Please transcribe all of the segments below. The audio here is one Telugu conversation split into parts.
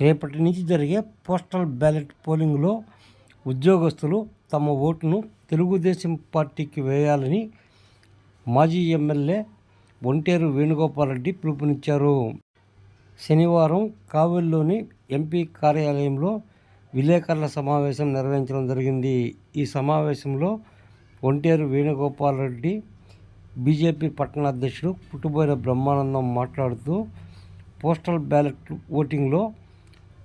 రేపటి నుంచి జరిగే పోస్టల్ బ్యాలెట్ పోలింగ్లో ఉద్యోగస్తులు తమ ఓటును తెలుగుదేశం పార్టీకి వేయాలని మాజీ ఎమ్మెల్యే ఒంటేరు వేణుగోపాల్రెడ్డి పిలుపునిచ్చారు. శనివారం కావెల్లోని ఎంపీ కార్యాలయంలో విలేకరుల సమావేశం నిర్వహించడం జరిగింది. ఈ సమావేశంలో ఒంటేరు వేణుగోపాల్రెడ్డి బీజేపీ పట్టణ అధ్యక్షుడు పుట్టుబోయిన బ్రహ్మానందం మాట్లాడుతూ పోస్టల్ బ్యాలెట్ ఓటింగ్లో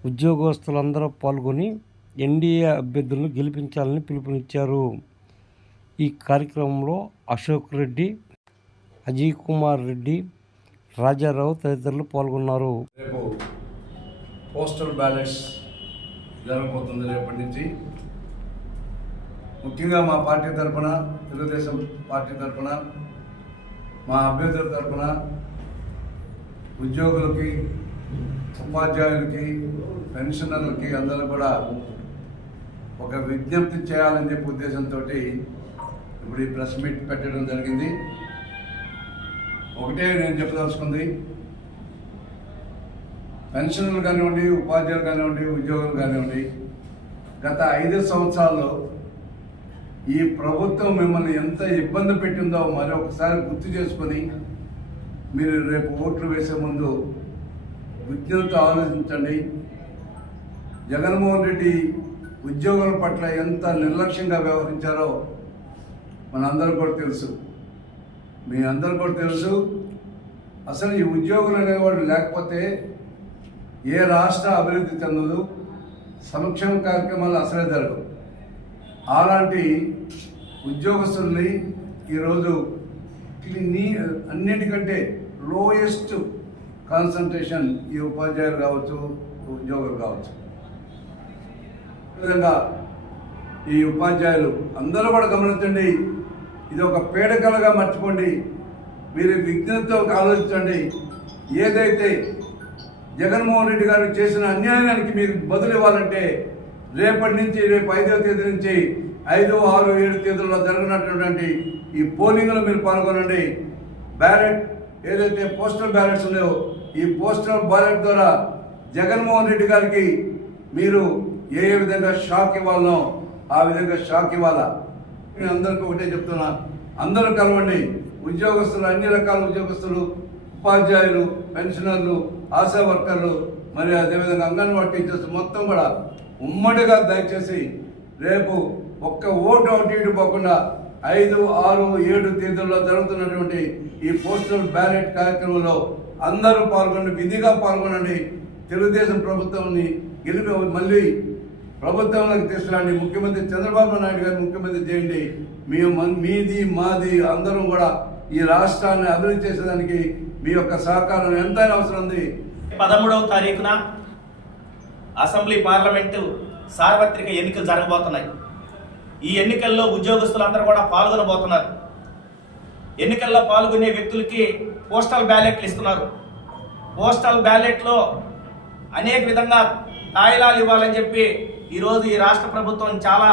ఉద్యోగస్తులందరూ పాల్గొని ఎన్డీఏ అభ్యర్థులను గెలిపించాలని పిలుపునిచ్చారు. ఈ కార్యక్రమంలో అశోక్ రెడ్డి అజయ్ కుమార్ రెడ్డి రాజారావు తదితరులు పాల్గొన్నారు. రేపు పోస్టల్ బ్యాలెట్స్ జరగబోతుంది రేపటి నుంచి. ముఖ్యంగా మా పార్టీ తరఫున తెలుగుదేశం పార్టీ తరఫున మా అభ్యర్థుల తరఫున ఉద్యోగులకి ఉపాధ్యాయులకి పెన్షనర్లకి అందరూ కూడా ఒక విజ్ఞప్తి చేయాలని చెప్పే ఉద్దేశంతో ఇప్పుడు ఈ ప్రెస్ మీట్ పెట్టడం జరిగింది. ఒకటే నేను చెప్పదలుచుకుంది. పెన్షన్లు కానివ్వండి ఉపాధ్యాయులు కానివ్వండి ఉద్యోగులు కానివ్వండి గత ఐదు సంవత్సరాల్లో ఈ ప్రభుత్వం మిమ్మల్ని ఎంత ఇబ్బంది పెట్టిందో మరొకసారి ఒకసారి గుర్తు చేసుకొని మీరు రేపు ఓట్లు వేసే ముందు విజ్ఞతతో ఆలోచించండి. జగన్మోహన్ రెడ్డి ఉద్యోగుల పట్ల ఎంత నిర్లక్ష్యంగా వ్యవహరించారో మనందరూ కూడా తెలుసు. మీ అందరు కూడా తెలుసు. అసలు ఈ ఉద్యోగులు అనేవాడు లేకపోతే ఏ రాష్ట్ర అభివృద్ధి చెందదు? సంక్షేమ కార్యక్రమాలు అసలే జరగవు. అలాంటి ఉద్యోగస్తుల్ని ఈరోజు నీ అన్నిటికంటే లోయెస్ట్ కాన్సన్ట్రేషన్ ఈ ఉపాధ్యాయులు కావచ్చు ఉద్యోగులు కావచ్చు. విధంగా ఈ ఉపాధ్యాయులు అందరూ కూడా గమనించండి ఇది ఒక పీడకలుగా మర్చిపోండి మీరు విజ్ఞతతో ఆలోచించండి. ఏదైతే జగన్మోహన్ రెడ్డి గారు చేసిన అన్యాయానికి మీరు బదులు ఇవ్వాలంటే రేపటి నుంచి రేపు ఐదవ తేదీ నుంచి ఐదు ఆరు ఏడు తేదీల్లో జరగనటువంటి ఈ పోలింగ్లో మీరు పాల్గొనండి. బ్యాలెట్ ఏదైతే పోస్టల్ బ్యాలెట్స్ ఉన్నాయో ఈ పోస్టల్ బ్యాలెట్ ద్వారా జగన్మోహన్ రెడ్డి గారికి మీరు ఏ ఏ విధంగా షాక్ ఇవ్వాలనో ఆ విధంగా షాక్ ఇవ్వాలా? నేను అందరికీ ఒకటే చెప్తున్నా. అందరూ కలవండి. ఉద్యోగస్తులు అన్ని రకాల ఉద్యోగస్తులు ఉపాధ్యాయులు పెన్షనర్లు ఆశా వర్కర్లు మరి అదేవిధంగా అంగన్వాడీ టీచర్స్ మొత్తం కూడా ఉమ్మడిగా దయచేసి రేపు ఒక్క ఓటు అటు ఇటు పోకుండా ఐదు ఆరు ఏడు తేదీల్లో జరుగుతున్నటువంటి ఈ పోస్టల్ బ్యాలెట్ కార్యక్రమంలో అందరూ పాల్గొని విధిగా పాల్గొనండి. తెలుగుదేశం ప్రభుత్వాన్ని గెలిపి మళ్ళీ ప్రభుత్వంలోకి తీసుకురండి. ముఖ్యమంత్రి చంద్రబాబు నాయుడు గారు ముఖ్యమంత్రి చేయండి. మీ మీది మాది అందరం కూడా ఈ రాష్ట్రాన్ని అభివృద్ధి చేసేదానికి మీ యొక్క సహకారం ఎంతైనా అవసరం ఉంది. పదమూడవ తారీఖున అసెంబ్లీ పార్లమెంటు సార్వత్రిక ఎన్నికలు జరగబోతున్నాయి. ఈ ఎన్నికల్లో ఉద్యోగస్తులందరూ కూడా పాల్గొనబోతున్నారు. ఎన్నికల్లో పాల్గొనే వ్యక్తులకి పోస్టల్ బ్యాలెట్లు ఇస్తున్నారు. పోస్టల్ బ్యాలెట్లో అనేక విధంగా తాయిలాలు ఇవ్వాలని చెప్పి ఈరోజు ఈ రాష్ట్ర ప్రభుత్వం చాలా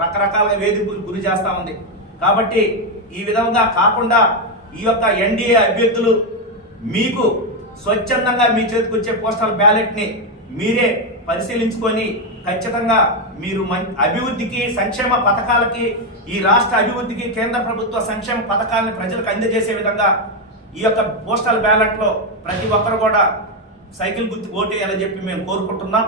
రకరకాల వేధింపులు గురి చేస్తూ ఉంది. కాబట్టి ఈ విధంగా కాకుండా ఈ యొక్క ఎన్డీఏ అభ్యర్థులు మీకు స్వచ్ఛందంగా మీ చేతికి వచ్చే పోస్టల్ బ్యాలెట్ని మీరే పరిశీలించుకొని ఖచ్చితంగా మీరు అభివృద్ధికి సంక్షేమ పథకాలకి ఈ రాష్ట్ర అభివృద్ధికి కేంద్ర ప్రభుత్వ సంక్షేమ పథకాలను ప్రజలకు అందజేసే విధంగా ఈ యొక్క పోస్టల్ బ్యాలెట్లో ప్రతి ఒక్కరు కూడా సైకిల్ గుర్తు ఓటేయాలని చెప్పి మేము కోరుకుంటున్నాం.